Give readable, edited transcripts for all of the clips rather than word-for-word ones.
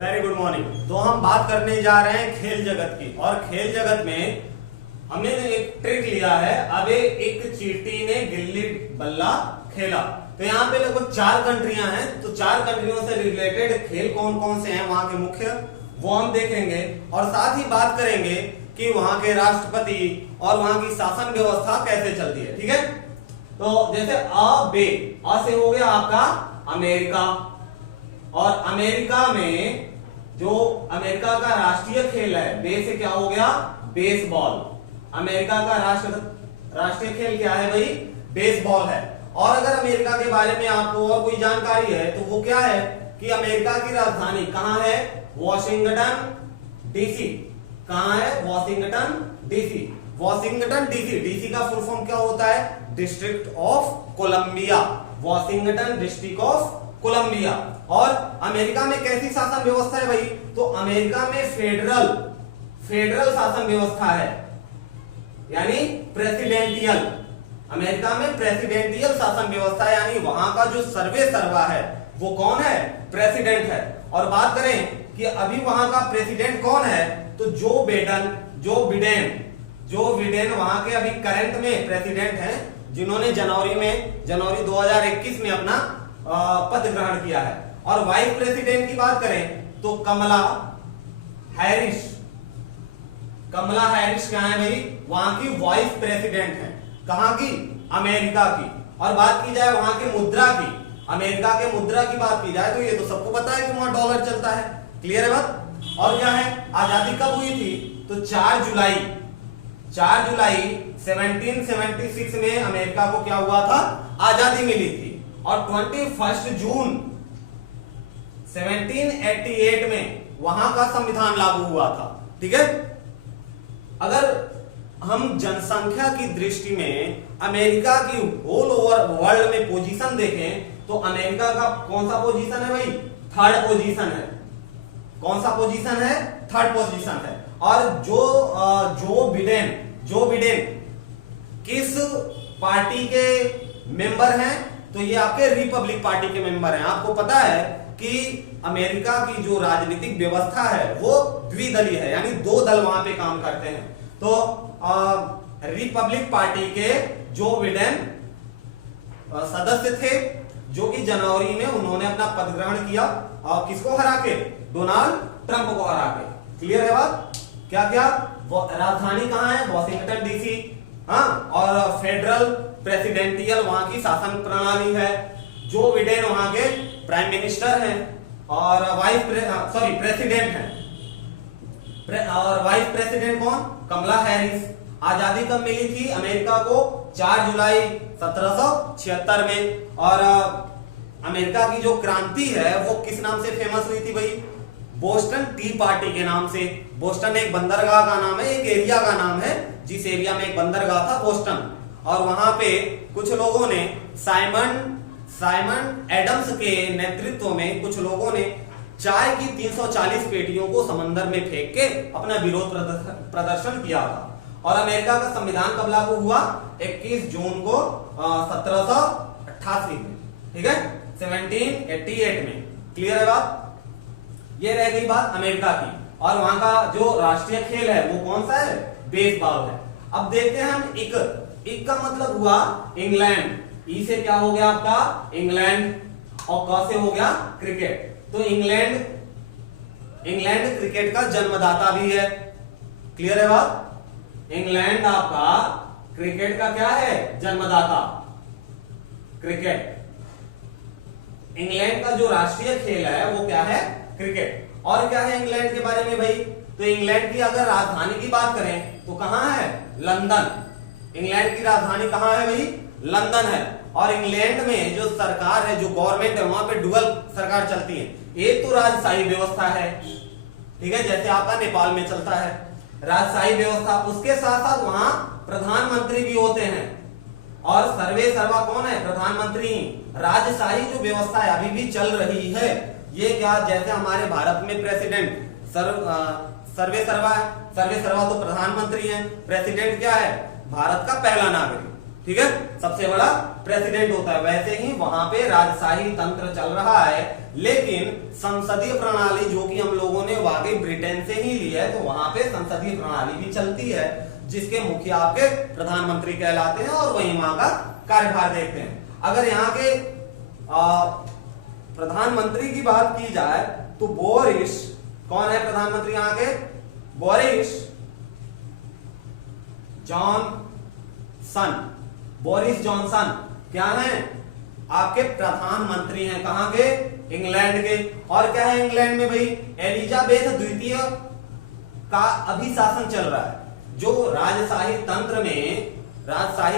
Very good morning. तो हम बात करने जा रहे हैं खेल जगत की, और खेल जगत में हमने एक ट्रिक लिया है। अब एक चींटी ने गिल्ली बल्ला खेला, तो यहाँ पे लगभग 4 कंट्रियां हैं, तो 4 कंट्रियों से रिलेटेड खेल कौन कौन से हैं वहां के मुख्य, वो हम देखेंगे। और साथ ही बात करेंगे कि वहां के राष्ट्रपति और वहां की शासन व्यवस्था कैसे चलती है। ठीक है, तो जैसे अ से हो गया आपका अमेरिका, और अमेरिका में जो अमेरिका का राष्ट्रीय खेल है, बे से क्या हो गया बेसबॉल। अमेरिका का राष्ट्रीय खेल क्या है भाई, बेसबॉल है। और अगर अमेरिका के बारे में आपको और कोई जानकारी है तो वो क्या है कि अमेरिका की राजधानी कहां है, वॉशिंगटन डीसी। कहां है, Washington DC. Washington DC, DC का फुल फॉर्म क्या होता है, District of Columbia. Washington District of Columbia. और अमेरिका में कैसी शासन व्यवस्था है भाई, तो अमेरिका में फेडरल शासन व्यवस्था है, यानी प्रेसिडेंटियल। अमेरिका में प्रेसिडेंटियल शासन व्यवस्था है, यानी वहां का जो सर्वे सर्वा है वो कौन है, प्रेसिडेंट है। और बात करें कि अभी वहां का प्रेसिडेंट कौन है, तो जो बिडेन वहां के अभी करंट में प्रेसिडेंट हैं, जिन्होंने जनवरी 2021 में अपना पद ग्रहण किया है। और वाइस प्रेसिडेंट की बात करें तो कमला हैरिस क्या है भाई, वहां की वाइस प्रेसिडेंट है। कहां की, अमेरिका की। और बात की जाए वहां के मुद्रा की, अमेरिका के मुद्रा की बात की जाए तो ये तो सबको पता है कि वहां डॉलर चलता है। क्लियर है बात। और क्या है, आजादी कब हुई थी, तो 4 जुलाई 1776 में अमेरिका को क्या हुआ था, आजादी मिली थी। और 21 जून 1788 में वहां का संविधान लागू हुआ था। ठीक है, अगर हम जनसंख्या की दृष्टि में अमेरिका की होल ओवर वर्ल्ड में पोजीशन देखें तो अमेरिका का कौन सा पोजीशन है भाई, 3rd पोजीशन है। कौन सा पोजीशन है, 3rd पोजीशन है। और जो बिडेन किस पार्टी के मेंबर हैं, तो ये आपके रिपब्लिक पार्टी के मेंबर हैं। आपको पता है कि अमेरिका की जो राजनीतिक व्यवस्था है वो द्विदलीय है, यानी 2 दल वहां पे काम करते हैं। तो रिपब्लिक पार्टी के जो बिडेन सदस्य थे, जो कि जनवरी में उन्होंने अपना पद ग्रहण किया, और किसको हरा के, डोनाल्ड ट्रंप को हरा के। क्लियर है बात। क्या क्या, राजधानी कहां है, वॉशिंगटन डीसी। हाँ, और फेडरल प्रेसिडेंटियल वहां की शासन प्रणाली है। जो बिडेन वहां के प्राइम मिनिस्टर हैं, और प्रेसिडेंट हैं। और वाइस प्रेसिडेंट कौन, कमला हैरिस। आजादी कब मिली थी अमेरिका को, 4 जुलाई 1776 में। और अमेरिका की जो क्रांति है वो किस नाम से फेमस हुई थी भाई, बोस्टन टी पार्टी के नाम से। बोस्टन एक बंदरगाह का नाम है, एक एरिया का नाम है, जिस एरिया में एक बंदरगाह था, बोस्टन। और वहां पे कुछ लोगों ने साइमन एडम्स के नेतृत्व में कुछ लोगों ने चाय की 340 पेटियों को समंदर में फेंक के अपना विरोध प्रदर्शन किया था। और अमेरिका का संविधान कब लागू हुआ, 21 जून को 1788 में। ठीक है, 1788 में। क्लियर है बात। ये रह गई बात अमेरिका की। और वहां का जो राष्ट्रीय खेल है वो कौन सा है, बेसबॉल है। अब देखते हैं हम इक का मतलब हुआ इंग्लैंड। ई से क्या हो गया आपका, इंग्लैंड। और क से हो गया क्रिकेट। तो इंग्लैंड क्रिकेट का जन्मदाता भी है। क्लियर है बात। इंग्लैंड आपका क्रिकेट का क्या है, जन्मदाता। क्रिकेट, इंग्लैंड का जो राष्ट्रीय खेल है वो क्या है, क्रिकेट। और क्या है इंग्लैंड के बारे में भाई, तो इंग्लैंड की अगर राजधानी की बात करें तो कहां है, लंदन। इंग्लैंड की राजधानी कहां है भाई, लंदन है। और इंग्लैंड में जो सरकार है, जो गवर्नमेंट है, वहां पे डुअल सरकार चलती है। एक तो राजशाही व्यवस्था है, ठीक है, जैसे आपका नेपाल में चलता है राजशाही व्यवस्था। उसके साथ साथ वहां प्रधानमंत्री भी होते हैं। और सर्वे सर्वा कौन है, प्रधानमंत्री। राजशाही जो व्यवस्था है अभी भी चल रही है। ये क्या, जैसे हमारे भारत में प्रेसिडेंट सर्वे सर्वा तो प्रधानमंत्री है, प्रेसिडेंट क्या है, भारत का पहला नागरिक। ठीक है, सबसे बड़ा प्रेसिडेंट होता है। वैसे ही वहां पे राजशाही तंत्र चल रहा है, लेकिन संसदीय प्रणाली जो कि हम है तो वहां पे संसदीय प्रणाली भी चलती है, जिसके मुखिया आपके प्रधानमंत्री कहलाते हैं और वही वहां का कार्यभार देखते हैं। अगर यहाँ के प्रधानमंत्री की बात की जाए तो बोरिस, कौन है प्रधानमंत्री यहाँ के? Boris Johnson. बोरिस जॉनसन क्या है? आपके प्रधानमंत्री हैं। कहां के? इंग्लैंड के। और क्या है इंग्लैंड में भाई? एलिजाबेथ द्वितीय का अभी शासन चल रहा है। जो राजशाही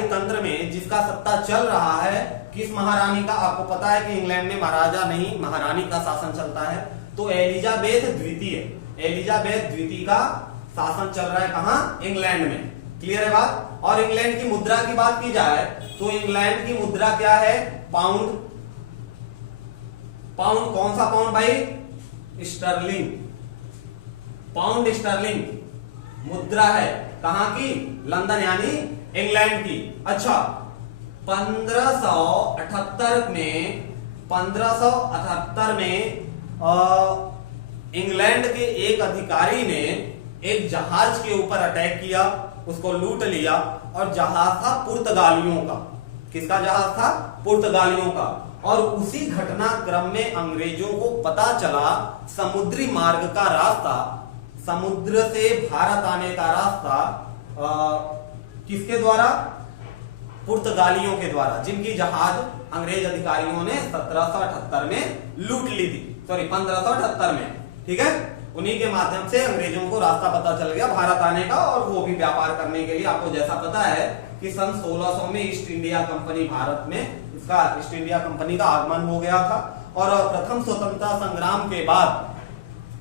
तंत्र में जिसका सत्ता चल रहा है, किस महारानी का? आपको पता है कि इंग्लैंड में महाराजा नहीं महारानी का शासन चलता है, तो एलिजाबेथ द्वितीय का शासन चल रहा है। कहां? इंग्लैंड में। क्लियर है बात? और इंग्लैंड की मुद्रा की बात की जाए तो इंग्लैंड की मुद्रा क्या है? पाउंड। पाउंड कौन सा पाउंड भाई? स्टर्लिंग। पाउंड स्टर्लिंग मुद्रा है। कहां की? लंदन यानी इंग्लैंड की। अच्छा, 1578 में इंग्लैंड के एक अधिकारी ने एक जहाज के ऊपर अटैक किया, उसको लूट लिया, और जहाज था पुर्तगालियों का। किसका जहाज था? पुर्तगालियों का। और उसी घटनाक्रम में अंग्रेजों को पता चला समुद्री मार्ग का रास्ता, समुद्र से भारत आने का रास्ता किसके द्वारा? पुर्तगालियों के द्वारा, जिनकी जहाज अंग्रेज अधिकारियों ने 1778 में लूट ली थी। सॉरी 1578 में। ठीक है, उन्हीं के माध्यम से अंग्रेजों को रास्ता पता चल गया भारत आने का, और वो भी व्यापार करने के लिए। आपको जैसा पता है कि सन 1600 में ईस्ट इंडिया कंपनी भारत में, इसका ईस्ट इंडिया कंपनी का आगमन हो गया था। और प्रथम स्वतंत्रता संग्राम के बाद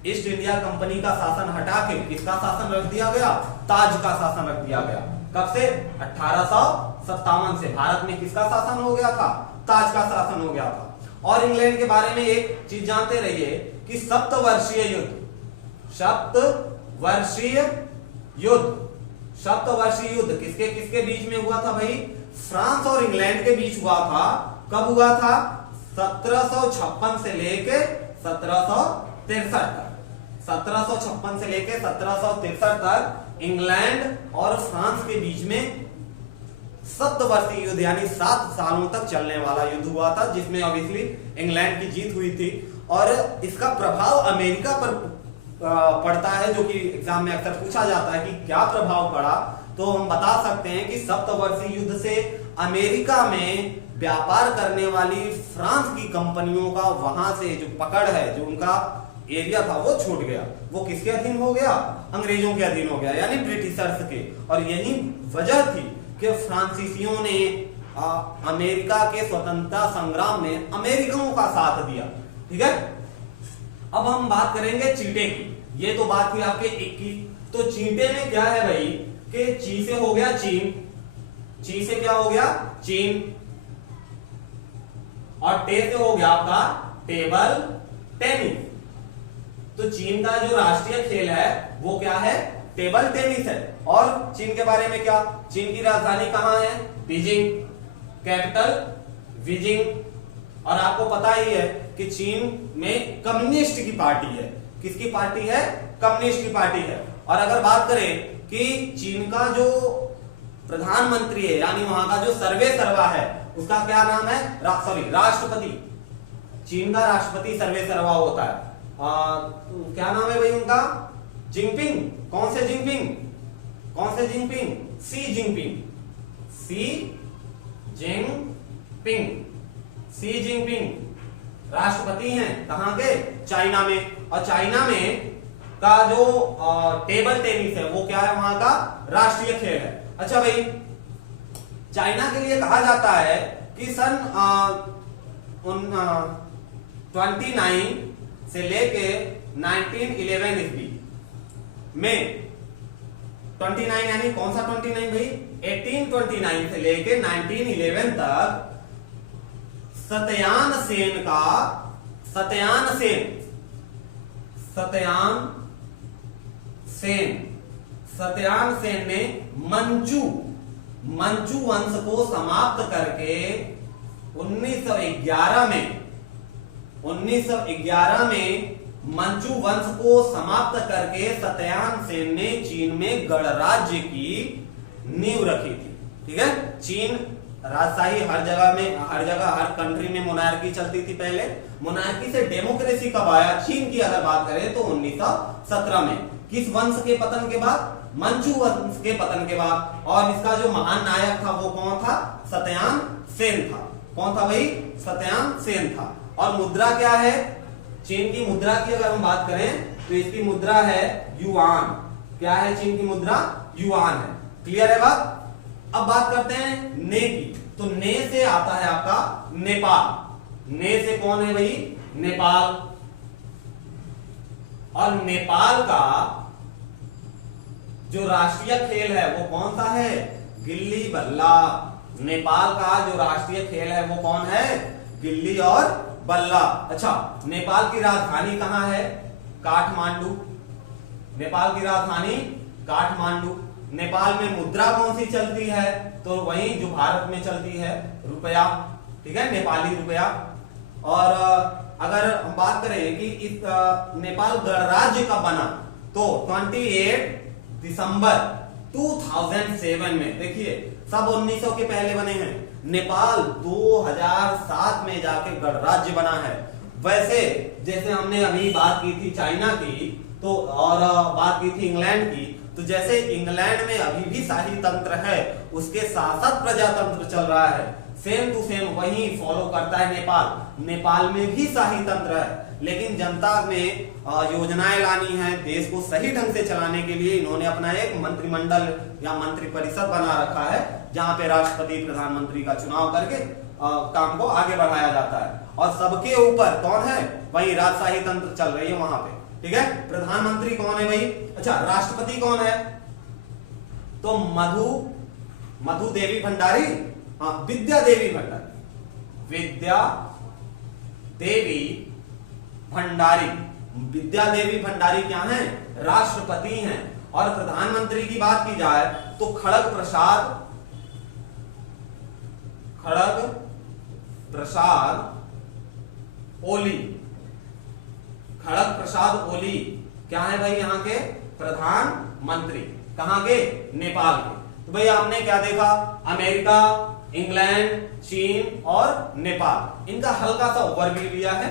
ईस्ट इंडिया कंपनी का शासन हटा के किसका शासन रख दिया गया? ताज का शासन रख दिया गया। कब से? 1857 से भारत में किसका शासन हो गया था? ताज का शासन हो गया था। और इंग्लैंड के बारे में एक चीज जानते रहिए कि सप्तवर्षीय युद्ध किसके किसके बीच में हुआ था भाई? फ्रांस और इंग्लैंड के बीच हुआ था। कब हुआ था? 1756 से लेके 1763 तक। 1756 से लेके 1763 तक इंग्लैंड और फ्रांस के बीच में सप्तवर्षीय युद्ध यानी 7 सालों तक चलने वाला युद्ध हुआ था, जिसमें ऑब्वियसली इंग्लैंड की जीत हुई थी। और इसका प्रभाव अमेरिका पर पड़ता है, जो कि एग्जाम में अक्सर पूछा जाता है कि क्या प्रभाव पड़ा। तो हम बता सकते हैं कि सप्तवर्षीय युद्ध से अमेरिका में व्यापार करने वाली फ्रांस की कंपनियों का वहां से जो पकड़ है, जो उनका एरिया था, वो छूट गया। वो किसके अधीन हो गया? अंग्रेजों के अधीन हो गया, यानी ब्रिटिशर्स के। और यही वजह थी कि फ्रांसीसियों ने अमेरिका के स्वतंत्रता संग्राम में अमेरिकनों का साथ दिया। ठीक है, अब हम बात करेंगे चींटे की। ये तो बात थी आपके 21। तो चींटे में क्या है भाई कि ची से हो गया चीन, ची से क्या हो गया? चीन, और टे से हो गया आपका टेबल टेनिस। तो चीन का जो राष्ट्रीय खेल है वो क्या है? टेबल टेनिस है। और चीन के बारे में क्या? चीन की राजधानी कहां है? Beijing, capital Beijing. और आपको पता ही है कि चीन में कम्युनिस्ट की पार्टी है। किसकी पार्टी है? कम्युनिस्ट की पार्टी है। और अगर बात करें कि चीन का जो प्रधानमंत्री है, यानी वहां का जो सर्वे सर्वा है, उसका क्या नाम है? राष्ट्रपति। चीन का राष्ट्रपति सर्वे सर्वा होता है। क्या नाम है भाई उनका? जिनपिंग। कौन से जिनपिंग? कौन से जिनपिंग? सी जिनपिंग। सी जिनपिंग। सी जिनपिंग राष्ट्रपति हैं। कहां के? चाइना में। और चाइना में का जो टेबल टेनिस है वो क्या है? वहां का राष्ट्रीय खेल है। अच्छा भाई, चाइना के लिए कहा जाता है कि सन 29 से लेके 1911 ईस्वी में 29 यानी कौन सा 29 भाई? 1829 से लेके 1911 तक सत्यान सेन ने मंचू वंश को समाप्त करके 1911 में मंचू वंश को समाप्त करके सत्यान सेन ने चीन में गणराज्य की नींव रखी थी। ठीक है, चीन राजशाही हर जगह हर कंट्री में मोनार्की चलती थी। पहले मोनार्की से डेमोक्रेसी कब आया चीन की अगर बात करें तो 1917 में। किस वंश के पतन के बाद? मंचू वंश के पतन के बाद। और इसका जो महान नायक था वो कौन था? सत्यान सेन था। कौन था भाई? सत्यान सेन था। और मुद्रा क्या है चीन की? मुद्रा की अगर हम बात करें तो इसकी मुद्रा है युआन। क्या है चीन की मुद्रा? युआन है। क्लियर है बात? अब बात करते हैं ने की। तो ने से आता है आपका नेपाल। ने से कौन है भाई? नेपाल। और नेपाल का जो राष्ट्रीय खेल है वो कौन सा है? गिल्ली बल्ला। नेपाल का जो राष्ट्रीय खेल है वो कौन है? गिल्ली और बल्ला। अच्छा, नेपाल की राजधानी कहां है? काठमांडू। नेपाल की राजधानी काठमांडू। नेपाल में मुद्रा कौन सी चलती है? तो वही जो भारत में चलती है, रुपया। ठीक है, नेपाली रुपया। और अगर हम बात करें कि इस नेपाल गणराज्य कब बना तो 28 दिसंबर 2007 में। देखिए सब 1900 के पहले बने हैं। नेपाल 2007 में जाके गणराज्य बना है। वैसे जैसे हमने अभी बात की थी चाइना की तो और बात की थी इंग्लैंड की, तो जैसे इंग्लैंड में अभी भी शाही तंत्र है उसके साथ साथ प्रजातंत्र चल रहा है, सेम टू सेम वही फॉलो करता है नेपाल। नेपाल में भी शाही तंत्र है, लेकिन जनता ने योजनाएं लानी है देश को सही ढंग से चलाने के लिए। इन्होंने अपना एक मंत्रिमंडल या मंत्रिपरिषद बना रखा है जहां पे राष्ट्रपति प्रधानमंत्री का चुनाव करके काम को आगे बढ़ाया जाता है। और सबके ऊपर कौन है? वही राजशाही तंत्र चल रही है वहां पे। ठीक है, प्रधानमंत्री कौन है भाई? अच्छा, राष्ट्रपति कौन है? तो मधु देवी भंडारी, हाँ विद्या देवी भंडारी। विद्या देवी भंडारी। विद्या देवी भंडारी क्या है? राष्ट्रपति हैं। और प्रधानमंत्री की बात की जाए तो खड़ग प्रसाद ओली। खड़ग प्रसाद ओली क्या है भाई? यहाँ के प्रधानमंत्री। कहाँ के? नेपाल के। तो भाई आपने क्या देखा? अमेरिका, इंग्लैंड, चीन और नेपाल, इनका हल्का सा ओवरव्यू लिया है।